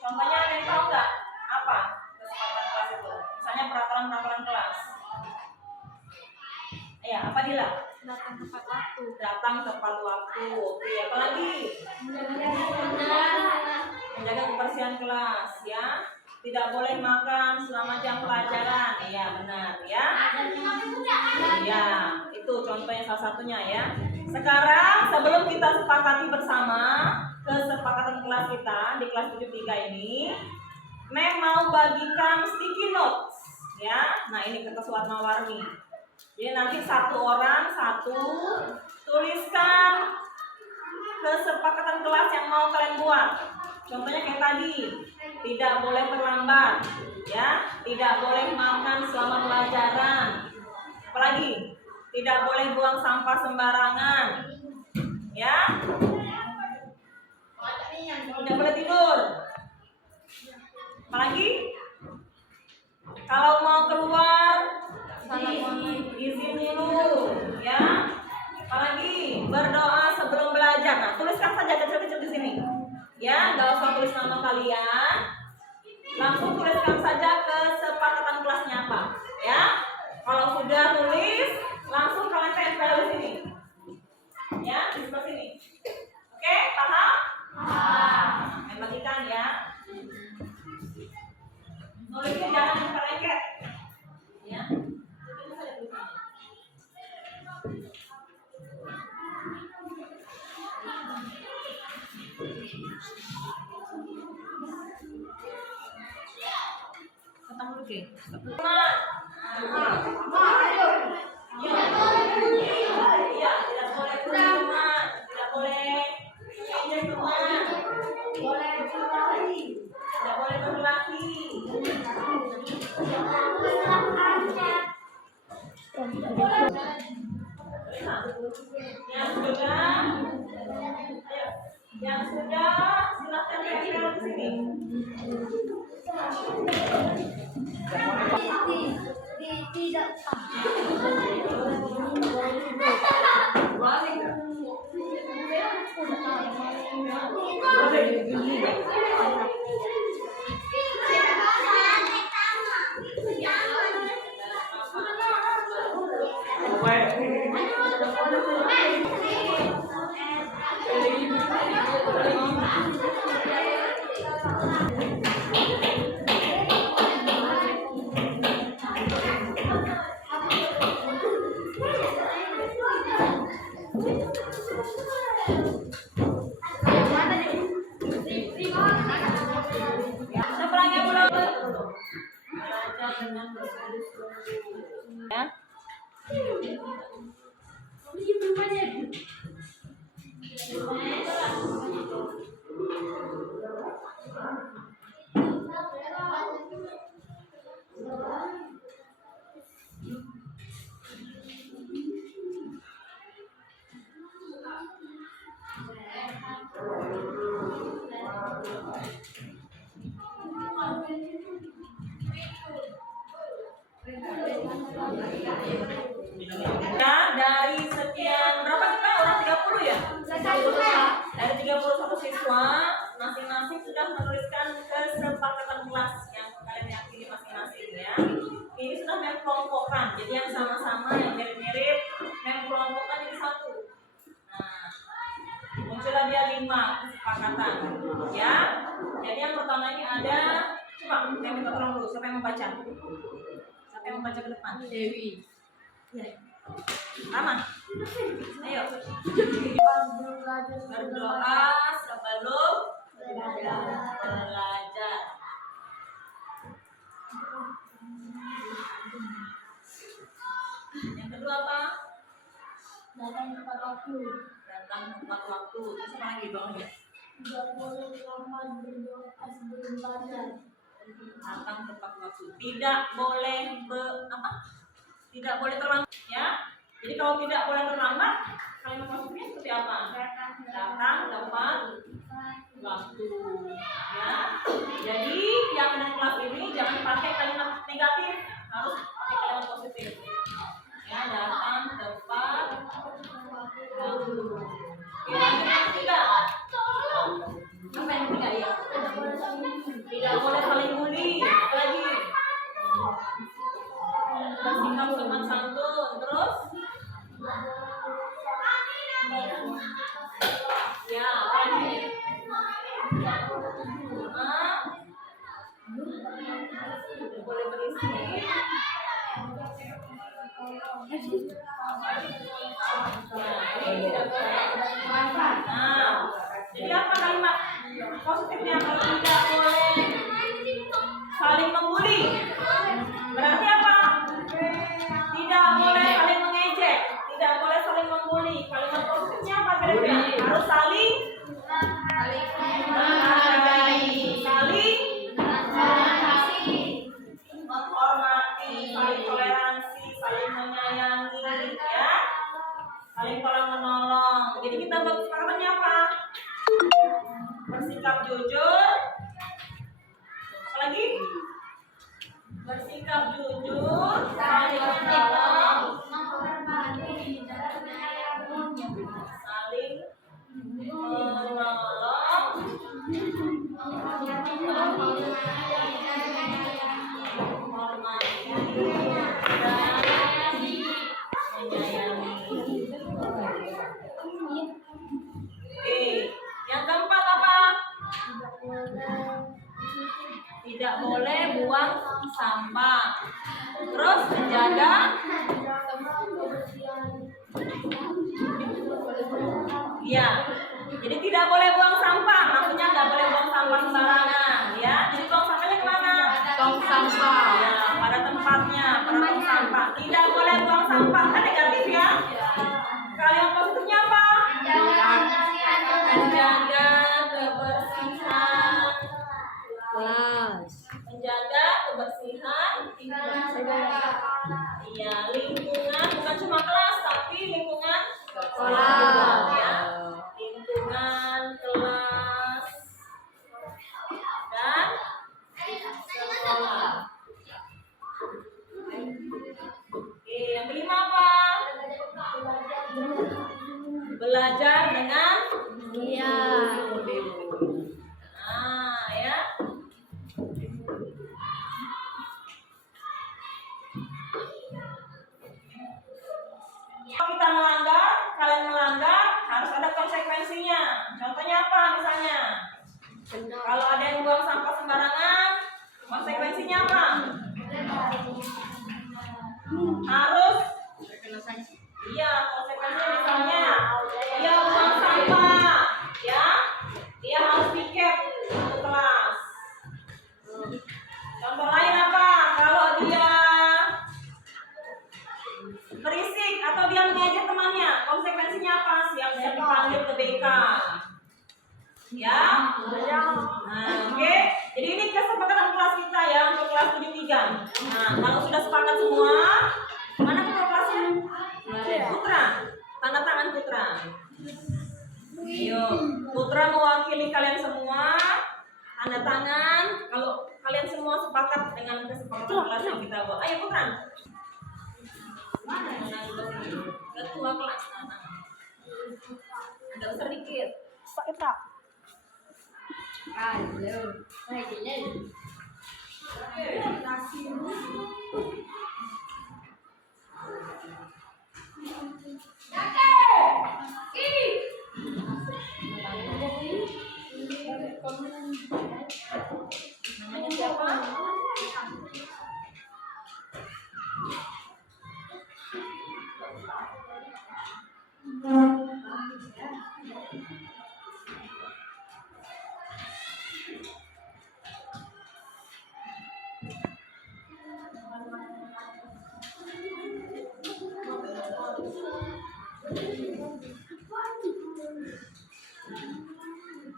Contohnya ada yang tahu nggak apa kesepakatan kelas itu? Misalnya peraturan kelas. Ya, apa Dila? Datang tepat waktu. Datang tepat waktu. Oke, apa lagi? Menjaga kebersihan kelas, ya. Tidak boleh makan selama jam pelajaran. Iya, benar, ya. Iya, itu contohnya salah satunya, ya. Sekarang sebelum kita sepakati bersama kesepakatan kelas kita di kelas 73 ini, Mem mau bagikan sticky notes, ya. Nah, ini kertas warna-warni. Jadi nanti satu orang tuliskan kesepakatan kelas yang mau kalian buat. Contohnya kayak tadi, tidak boleh terlambat, ya, tidak boleh makan selama pelajaran. Apalagi, tidak boleh buang sampah sembarangan, ya. Tidak boleh tidur. Apalagi, kalau mau keluar izin dulu, ya. Apalagi berdoa sebelum belajar. Nah, tuliskan saja kecil-kecil di sini, ya. Nggak usah tulis nama kalian, langsung tuliskan saja kesepakatan kelasnya apa, ya. Kalau sudah tulis, langsung kalian tempel di sini, ya, di sebelah sini. Oke, paham? Paham. Bagikan, ya. Nulisnya jangan lengket, ya. Ketemu dulu, Ki. Iya, tidak boleh teman, tidak boleh injek teman, tidak boleh berlari. Yang sudah silakan tempel di sini. Tidak. Ya. Ya, dari sekian berapa kita orang 30 ya? Dari 31 siswa, masing-masing sudah menuliskan kesepakatan kelas yang kalian yakini masing-masing ya. Ini sudah mengkelompokkan, jadi yang sama-sama, yang mirip-mirip, mengkelompokkan jadi satu. Nah, muncullah dia 5 kesepakatan ya. Jadi yang pertama ini ada, coba saya minta tolong dulu, siapa yang membaca? Siapa yang membaca ke depan? Dewi. Ya. Rama, ayo berdoa sebelum belajar. Yang kedua apa? Datang tepat waktu. Datang tepat waktu. Terus apa lagi bawahnya? Tidak boleh terlambat berdoa sebelum belajar. Datang tepat waktu. Tidak boleh Tidak boleh terlambat ya. Jadi kalau tidak boleh terlambat, kalimat maksudnya seperti apa? Datang tepat waktu ya. Jadi keyakinan kelas ini jangan pakai kalimat negatif, harus pakai kalimat positif ya. Datang tepat waktu. Lanjut yang ketiga. Apa yang ketiga ya? Tidak boleh saling bully. Apa lagi? Bersikap sopan santun. Terus ya, apa lagi? Tidak boleh berisik. Nah, jadi apa kalimat positifnya kalau tidak boleh saling membuli? Berarti apa? Tidak boleh saling mengejek, tidak boleh saling membuli. Kalimat positifnya apa kira-kira? Harus saling menghargai, saling menghormati, saling toleransi, saling menyayangi, ya, saling tolong menolong. Jadi kita buat kesepakatannya apa? Bersikap jujur. Apa lagi? Bersikap jujur, saling menolong, saling menolong, menghormati dan menyayangi. Oke, yang keempat apa? Tidak boleh buang sampah. Terus menjaga ya. Jadi tidak boleh buang sampah. Maksudnya nggak boleh buang sampah sembarangan ya. Jadi buang sampahnya kemana? Tong sampah. Ya, pada tempatnya, pada tong sampah. Tidak boleh buang sampah. Kan negatif ya. Kalimat positifnya apa? Menjaga kebersihan kelas. Menjaga kebersihan iya, lingkungan bukan cuma kelas tapi lingkungan sekolah ya. Lingkungan kelas dan sekolah. Oke, yang kelima apa? Belajar dengan nah ya. Kalau kita melanggar, kalian melanggar, harus ada konsekuensinya. Contohnya apa misalnya? Kalau ada yang buang sampah sembarangan, konsekuensinya apa? Harus iya, konsekuensinya misalnya dia buang sampah, ya, dia harus piket untuk kelas. Contoh lain apa? Kalau dia berisik atau dia mengejek temannya, konsekuensinya apa? Siap-siap dipanggil ke BK. Ya, nah, oke. Jadi ini kesepakatan kelas kita ya untuk kelas 73. Nah, kalau sudah sepakat semua, mana ketua kelasnya? Putra, tanda tangan Putra. Ayo, Putra mewakili kalian semua. Tanda tangan. Kalau kalian semua sepakat dengan kesepakatan kesepakatan kelas yang kita buat. Ayo Putran. Mana ketua kelas? Agak besar dikit. Halo, lagi Namanya siapa?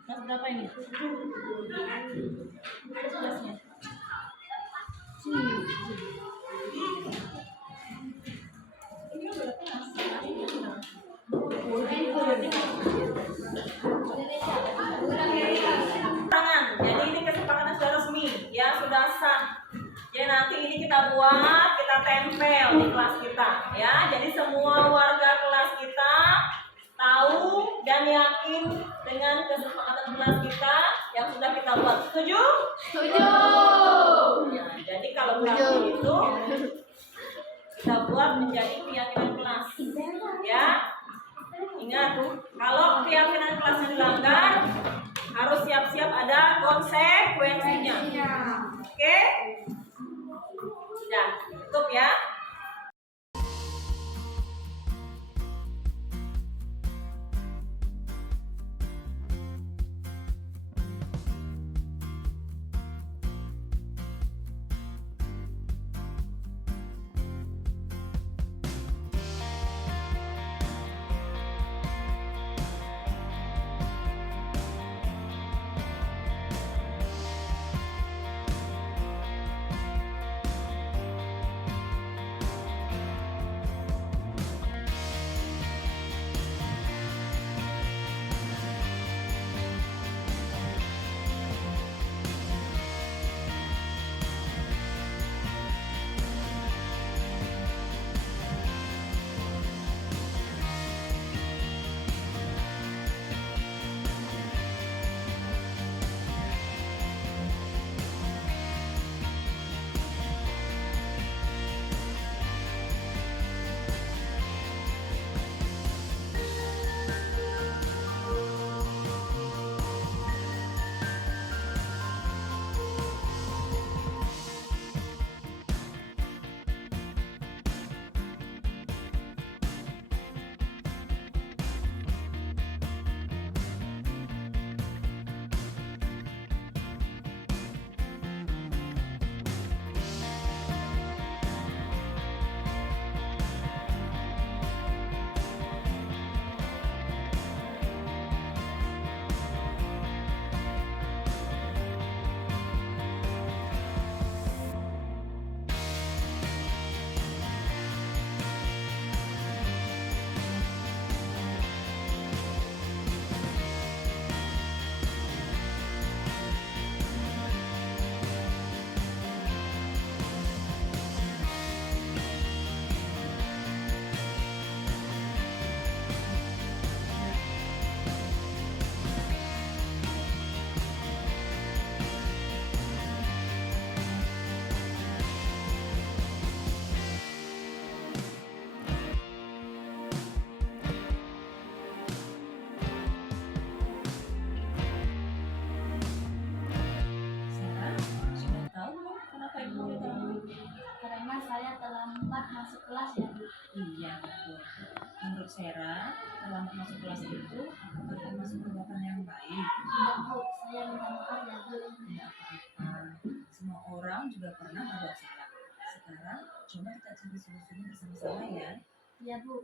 Kelas berapa ini? Kelasnya. Ini kan udah kelas. Tangan. Jadi ini kesepakatan sudah resmi, ya sudah sah. Ya nanti ini kita buat, kita tempel di kelas kita, ya. Jadi semua warga kelas kita tahu dan yakin dengan kesepakatan kelas kita yang sudah kita buat. Setuju? Setuju. Ya, jadi kalau belum itu kita buat menjadi keyakinan kelas, ya. Ingat, kalau keyakinan kelasnya dilanggar, harus siap-siap ada konsekuensinya. Oke? Sudah, tutup ya. masuk kelas ya Bu? Iya betul. Menurut Sera, terlambat masuk kelas itu bukan termasuk perbuatan yang baik. Tidak Bu, saya minta maaf ya Bu. Tidak apa-apa. Semua orang juga pernah berbuat salah. Sekarang coba kita cari solusinya bersama-sama ya. Iya Bu.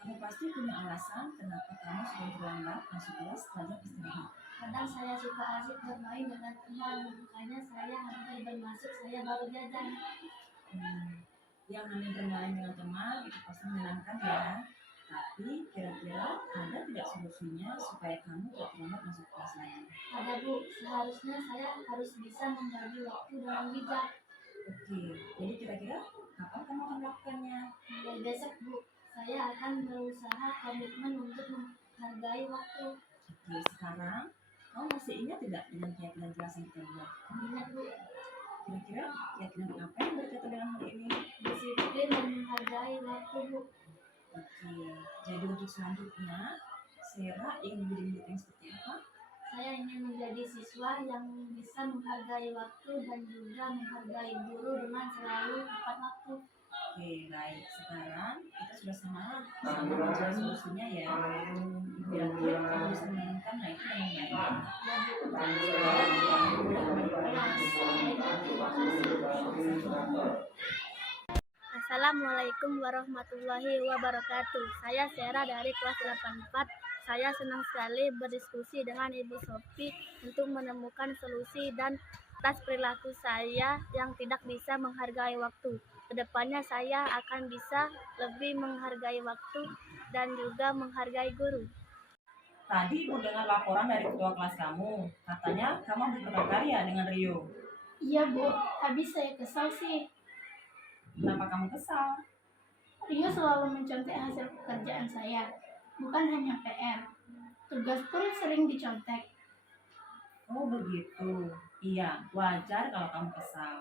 Kamu pasti punya alasan kenapa kamu sudah terlambat masuk kelas pelajar istirahat. Kadang saya suka asik bermain dengan teman, makanya saya hampir bermasuk saya baru jajan. Yang namanya bermain dengan teman itu pasti menyenangkan ya. Tapi kira-kira ada tidak solusinya supaya kamu tidak terlambat masuk kelas lagi? Ada Bu, seharusnya saya harus bisa membagi waktu dengan bijak. Oke, jadi kira-kira kapan kamu akan melakukannya? Mulai besok, Bu. Saya akan berusaha komitmen untuk menghargai waktu. Oke, sekarang kamu masih ingat tidak dengan keyakinan kelas yang kita buat? Ingat, Bu, Kira-kira keyakinan apa yang berkaitan dengan hal ini? disiplin dan menghargai waktu, Bu. Oke, jadi untuk selanjutnya, Sera ingin menjadi murid yang seperti apa? Saya ingin menjadi siswa yang bisa menghargai waktu dan juga menghargai guru dengan selalu tepat waktu. Oke, baik. Sekarang kita sudah sama mencari solusinya ya. Ibu yakin kamu bisa menemukan hal itu dengan baik. Assalamualaikum warahmatullahi wabarakatuh. Saya Sera dari kelas 84. Saya senang sekali berdiskusi dengan Ibu Sofi untuk menemukan solusi dan atas perilaku saya yang tidak bisa menghargai waktu. Kedepannya saya akan bisa lebih menghargai waktu dan juga menghargai guru. Tadi Ibu dengar laporan dari ketua kelas kamu. Katanya kamu habis berkarya dengan Rio. Iya, Bu, habis saya kesal sih. Kenapa kamu kesal? Rio selalu mencontek hasil pekerjaan saya, bukan hanya PR. Tugas pun sering dicontek. Oh begitu. Iya, wajar kalau kamu kesal.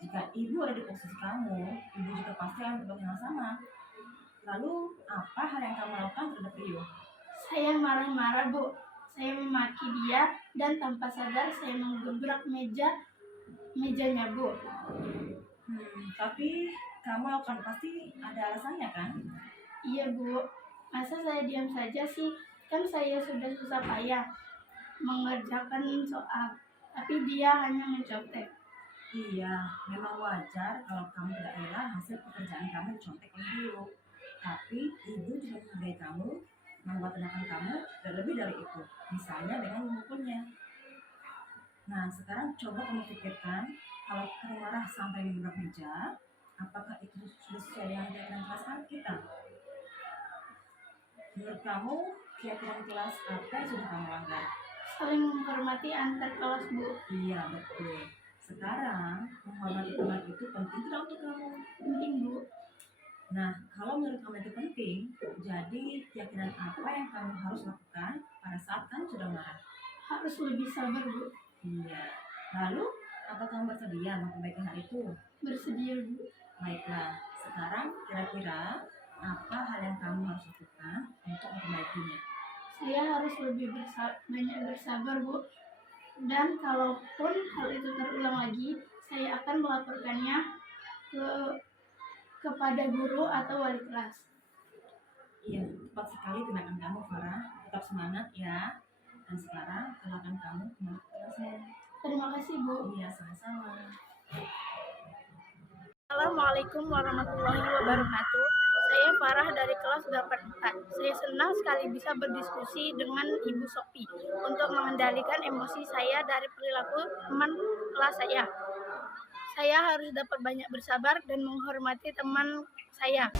Jika ibu ada di posisi kamu, ibu juga pasti akan berbuat yang sama. Lalu, apa hal yang kamu lakukan terhadap Rio? Saya marah-marah, Bu. Saya memaki dia dan tanpa sadar saya menggebrak mejanya, Bu. Tapi kamu lakukan pasti ada alasannya kan? Iya, Bu. Masa saya diam saja sih? Kan saya sudah susah payah mengerjakan soal, tapi dia hanya mencontek. Iya, memang wajar kalau kamu tidak rela hasil pekerjaan kamu dicontek oleh Rio. Tapi ibu juga menghargai kamu, membuat tindakan kamu dan lebih dari itu. Misalnya dengan memukulnya. Nah, sekarang coba kamu pikirkan, kalau kamu marah sampai mengebrak meja, apakah itu sudah sesuai dengan keyakinan kelas kita? Menurut kamu, keyakinan kelas apa yang sudah kamu langgar? Saling menghormati antar kelas, Bu. Iya, betul. Sekarang, menghormati teman itu penting tidak untuk kamu? Penting, Bu. Nah, kalau menurut kamu itu penting, jadi keyakinan apa yang kamu harus lakukan pada saat kamu sudah marah? Harus lebih sabar, Bu. Iya. Lalu, apa kamu bersedia memperbaiki hal itu? Bersedia, Bu. Baiklah, sekarang kira-kira apa hal yang kamu harus lakukan untuk memperbaikinya? Saya harus lebih banyak bersabar, Bu. Dan kalaupun hal itu terulang lagi, saya akan melaporkannya kepada guru atau wali kelas. Iya, tepat sekali tindakan kamu, Farah. Tetap semangat ya. Dan sekarang, silakan kamu kembali ke kelasnya. Terima kasih, Bu. Iya, sama-sama. Assalamualaikum warahmatullahi wabarakatuh. Saya Farah dari kelas 84. Saya senang sekali bisa berdiskusi dengan Ibu Sofi untuk mengendalikan emosi saya dari perilaku teman kelas saya. Saya harus dapat banyak bersabar dan menghormati teman saya.